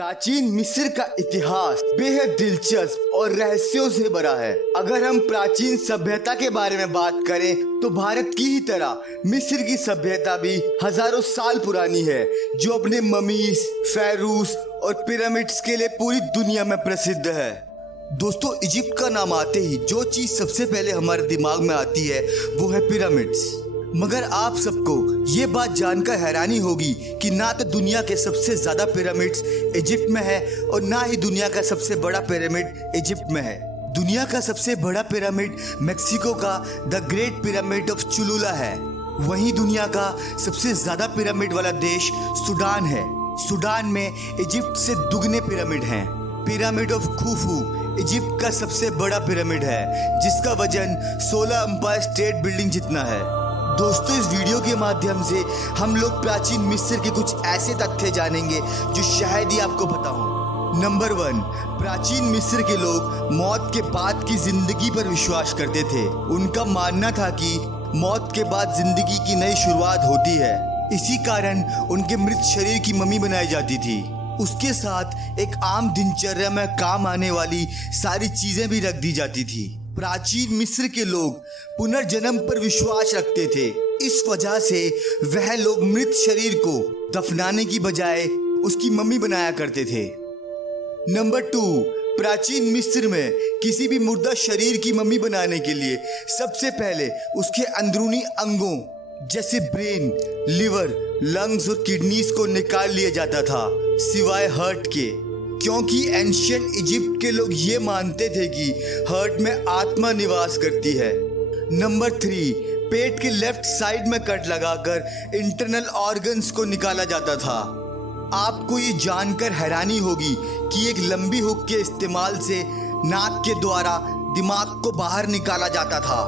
प्राचीन मिस्र का इतिहास बेहद दिलचस्प और रहस्यों से भरा है। अगर हम प्राचीन सभ्यता के बारे में बात करें तो भारत की ही तरह मिस्र की सभ्यता भी हजारों साल पुरानी है, जो अपने ममीज, फेरूस और पिरामिड्स के लिए पूरी दुनिया में प्रसिद्ध है। दोस्तों, इजिप्ट का नाम आते ही जो चीज सबसे पहले हमारे दिमाग में आती है वो है पिरामिड्स। मगर आप सबको ये बात जानकर हैरानी होगी कि ना तो दुनिया के सबसे ज्यादा पिरामिड्स इजिप्ट में है और ना ही दुनिया का सबसे बड़ा पिरामिड इजिप्ट में है। दुनिया का सबसे बड़ा पिरामिड मेक्सिको का द ग्रेट पिरामिड ऑफ चुलुला है। वहीं दुनिया का सबसे ज्यादा पिरामिड वाला देश सूडान है। सूडान में इजिप्ट से दुगने पिरामिड हैं। पिरामिड ऑफ खुफू इजिप्ट का सबसे बड़ा पिरामिड है, जिसका वजन 16 एम्पायर स्टेट बिल्डिंग जितना है। दोस्तों, इस वीडियो के माध्यम से हम लोग प्राचीन मिस्र के कुछ ऐसे तथ्य जानेंगे जो शायद ही आपको पता हो। नंबर 1, प्राचीन मिस्र के लोग मौत के बाद की जिंदगी पर विश्वास करते थे। उनका मानना था कि मौत के बाद जिंदगी की नई शुरुआत होती है। इसी कारण उनके मृत शरीर की मम्मी बनाई जाती थी। उसके साथ एक आम दिनचर्या में काम आने वाली सारी चीजें भी रख दी जाती थी। प्राचीन मिस्र के लोग पुनर्जन्म पर विश्वास रखते थे। इस वजह से वह लोग मृत शरीर को दफनाने की बजाय उसकी मम्मी बनाया करते थे। नंबर 2, प्राचीन मिस्र में किसी भी मुर्दा शरीर की मम्मी बनाने के लिए सबसे पहले उसके अंदरूनी अंगों जैसे ब्रेन, लिवर, लंग्स और किडनीज को निकाल लिया जाता था, सिवाय हार्ट के, क्योंकि एंशियंट इजिप्ट के लोग ये मानते थे कि हार्ट में आत्मा निवास करती है। नंबर 3, पेट के लेफ्ट साइड में कट लगाकर इंटरनल ऑर्गन्स को निकाला जाता था। आपको ये जानकर हैरानी होगी कि एक लंबी हुक के इस्तेमाल से नाक के द्वारा दिमाग को बाहर निकाला जाता था।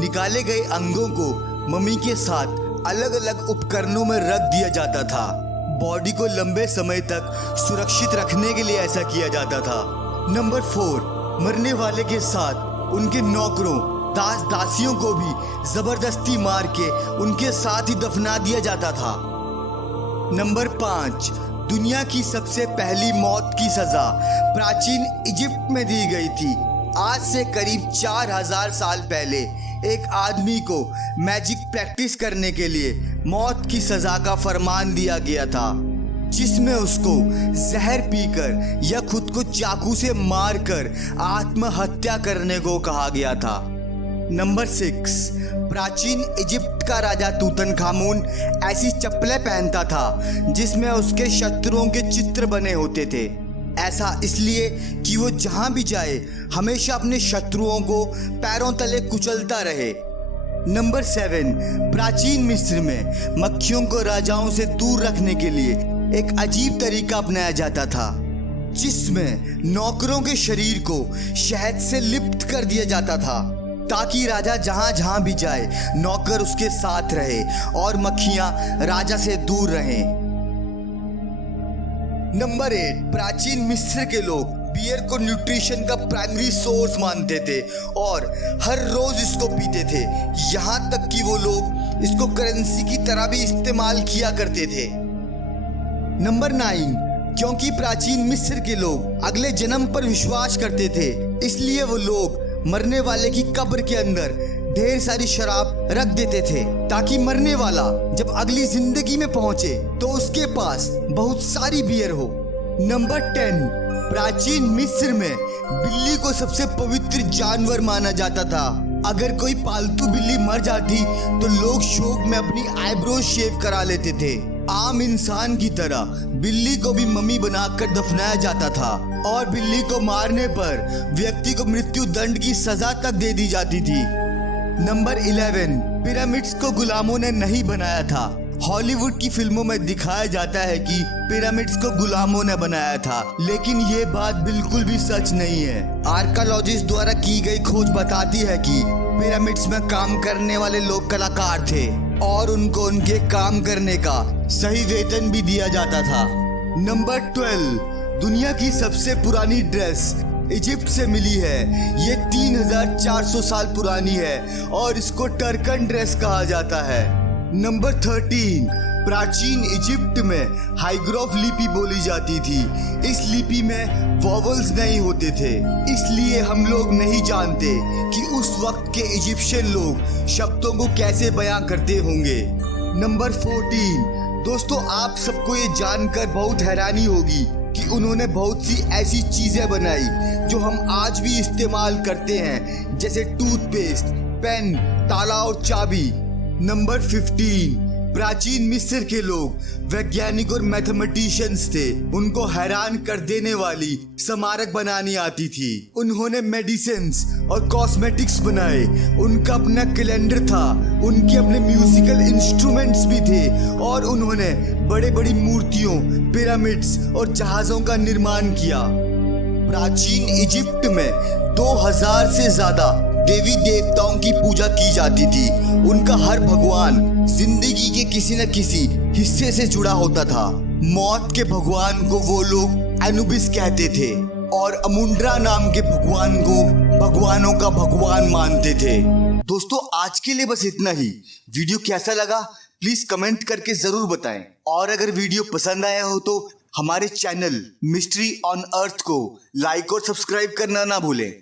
निकाले गए अंगों को मम्मी के साथ अलग अलग उपकरणों में रख दिया जाता था। बॉडी को लंबे समय तक सुरक्षित रखने के लिए ऐसा किया जाता था। नंबर 4, मरने वाले के साथ उनके नौकरों, दास दासियों को भी जबरदस्ती मार के उनके साथ ही दफना दिया जाता था। नंबर 5, दुनिया की सबसे पहली मौत की सजा प्राचीन इजिप्ट में दी गई थी। आज से करीब 4000 साल पहले एक आदमी को मैजिक प्रैक्टिस करने के लिए मौत की सजा का फरमान दिया गया था, जिसमें उसको जहर पीकर या खुद को चाकू से मारकर आत्महत्या करने को कहा गया था। नंबर 6, प्राचीन इजिप्ट का राजा तूतनखामुन ऐसी चप्पलें पहनता था जिसमें उसके शत्रुओं के चित्र बने होते थे। ऐसा इसलिए कि वो जहां भी जाए हमेशा अपने शत्रुओं को पैरों तले कुचलता रहे। नंबर 7, प्राचीन मिस्र में मक्खियों को राजाओं से दूर रखने के लिए एक अजीब तरीका अपनाया जाता था, जिसमें नौकरों के शरीर को शहद से लिप्त कर दिया जाता था, ताकि राजा जहां जहां भी जाए नौकर उसके साथ रहे और मक्खियां राजा से दूर रहें। नंबर 8, प्राचीन मिस्र के लोग बियर को न्यूट्रिशन का प्राइमरी सोर्स मानते थे और हर रोज इसको पीते थे। यहाँ तक कि वो लोग इसको करेंसी की तरह भी इस्तेमाल किया करते थे। नंबर 9, क्योंकि प्राचीन मिस्र के लोग अगले जन्म पर विश्वास करते थे, इसलिए वो लोग मरने वाले की कब्र के अंदर ढेर सारी शराब रख देते थे, ताकि मरने वाला जब अगली जिंदगी में पहुंचे तो उसके पास बहुत सारी बियर हो। नंबर 10, प्राचीन मिस्र में बिल्ली को सबसे पवित्र जानवर माना जाता था। अगर कोई पालतू बिल्ली मर जाती तो लोग शोक में अपनी आईब्रो शेव करा लेते थे। आम इंसान की तरह बिल्ली को भी मम्मी बनाकर दफनाया जाता था और बिल्ली को मारने पर व्यक्ति को मृत्यु दंड की सजा तक दे दी जाती थी। नंबर 11, पिरामिड्स को गुलामों ने नहीं बनाया था। हॉलीवुड की फिल्मों में दिखाया जाता है कि पिरामिड्स को गुलामों ने बनाया था, लेकिन ये बात बिल्कुल भी सच नहीं है। आर्कियोलॉजिस्ट द्वारा की गई खोज बताती है कि पिरामिड्स में काम करने वाले लोग कलाकार थे और उनको उनके काम करने का सही वेतन भी दिया जाता था। नंबर 12, दुनिया की सबसे पुरानी ड्रेस इजिप्ट से मिली है। ये 3400 साल पुरानी है और इसको टर्कन ड्रेस कहा जाता है। नंबर 13, प्राचीन इजिप्ट में हाइग्रोफ लिपि बोली जाती थी। इस लिपि में वॉवल्स नहीं होते थे, इसलिए हम लोग नहीं जानते कि उस वक्त के इजिप्शियन लोग शब्दों को कैसे बयां करते होंगे। नंबर 14, दोस्तों आप सबको ये जानकर बहुत हैरानी होगी कि उन्होंने बहुत सी ऐसी चीजें बनाई जो हम आज भी इस्तेमाल करते हैं, जैसे टूथपेस्ट, पेन, ताला और चाबी। नंबर 15, प्राचीन मिस्र के लोग वैज्ञानिक और मैथमेटिशियंस थे। उनको हैरान कर देने वाली स्मारक बनानी आती थी। उन्होंने मेडिसिन्स और कॉस्मेटिक्स बनाए। उनका अपना कैलेंडर था, उनके अपने म्यूजिकल इंस्ट्रूमेंट्स भी थे और उन्होंने बड़े बड़ी मूर्तियों, पिरामिड्स और जहाजों का निर्माण किया। प्राचीन इजिप्ट में 2000 से ज्यादा देवी देवताओं की पूजा की जाती थी। उनका हर भगवान जिंदगी के किसी न किसी हिस्से से जुड़ा होता था। मौत के भगवान को वो लोग एनुबिस कहते थे और अमुंड्रा नाम के भगवान को भगवानों का भगवान मानते थे। दोस्तों आज के लिए बस इतना ही। वीडियो कैसा लगा प्लीज कमेंट करके जरूर बताएं, और अगर वीडियो पसंद आया हो तो हमारे चैनल मिस्ट्री ऑन अर्थ को लाइक और सब्सक्राइब करना ना भूलें।